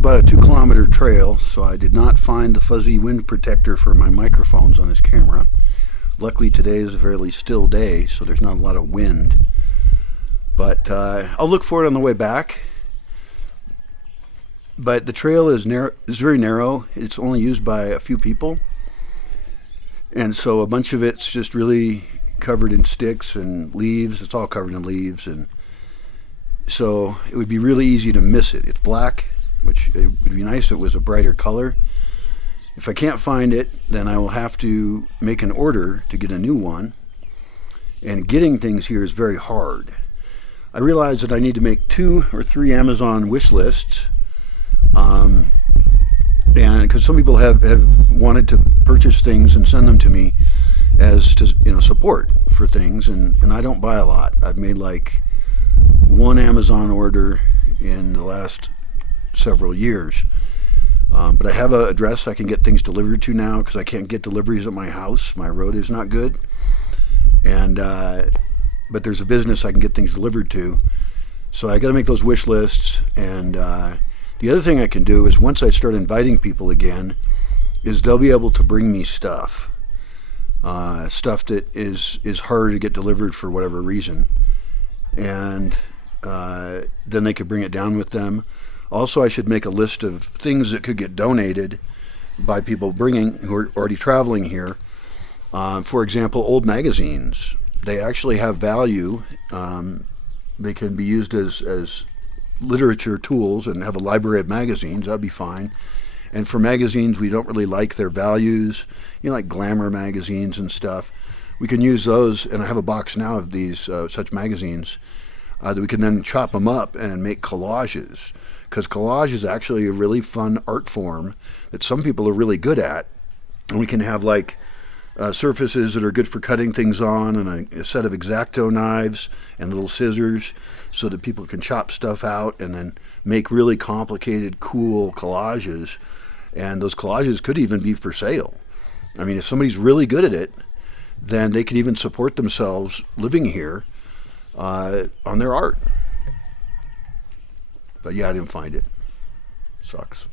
about a 2-kilometer trail, so I did not find the fuzzy wind protector for my microphones on this camera. Luckily today is a fairly still day, so there's not a lot of wind. But I'll look for it on the way back. But the trail is very narrow. It's only used by a few people. And so a bunch of it's just really covered in sticks and leaves. It's all covered in leaves. And so it would be really easy to miss it. It's black, which it would be nice if it was a brighter color. If I can't find it, then I will have to make an order to get a new one. And getting things here is very hard. I realize that I need to make 2 or 3 Amazon wish lists. And because some people have wanted to purchase things and send them to me as to, support for things, and I don't buy a lot. I've made like 1 Amazon order in the last several years. But I have an address I can get things delivered to now because I can't get deliveries at my house. My road is not good. And but there's a business I can get things delivered to. So I got to make those wish lists. And the other thing I can do is once I start inviting people again, is they'll be able to bring me stuff. Stuff that is hard to get delivered for whatever reason. And then they could bring it down with them. Also, I should make a list of things that could get donated by people who are already traveling here. For example, old magazines. They actually have value. They can be used as literature tools and have a library of magazines. That'd be fine. And for magazines, we don't really like their values, like glamour magazines and stuff. We can use those, and I have a box now of these such magazines that we can then chop them up and make collages. Because collage is actually a really fun art form that some people are really good at. And we can have like surfaces that are good for cutting things on, and a set of Xacto knives and little scissors so that people can chop stuff out and then make really complicated, cool collages. And those collages could even be for sale. I mean, if somebody's really good at it, then they can even support themselves living here on their art. But yeah, I didn't find it. Sucks.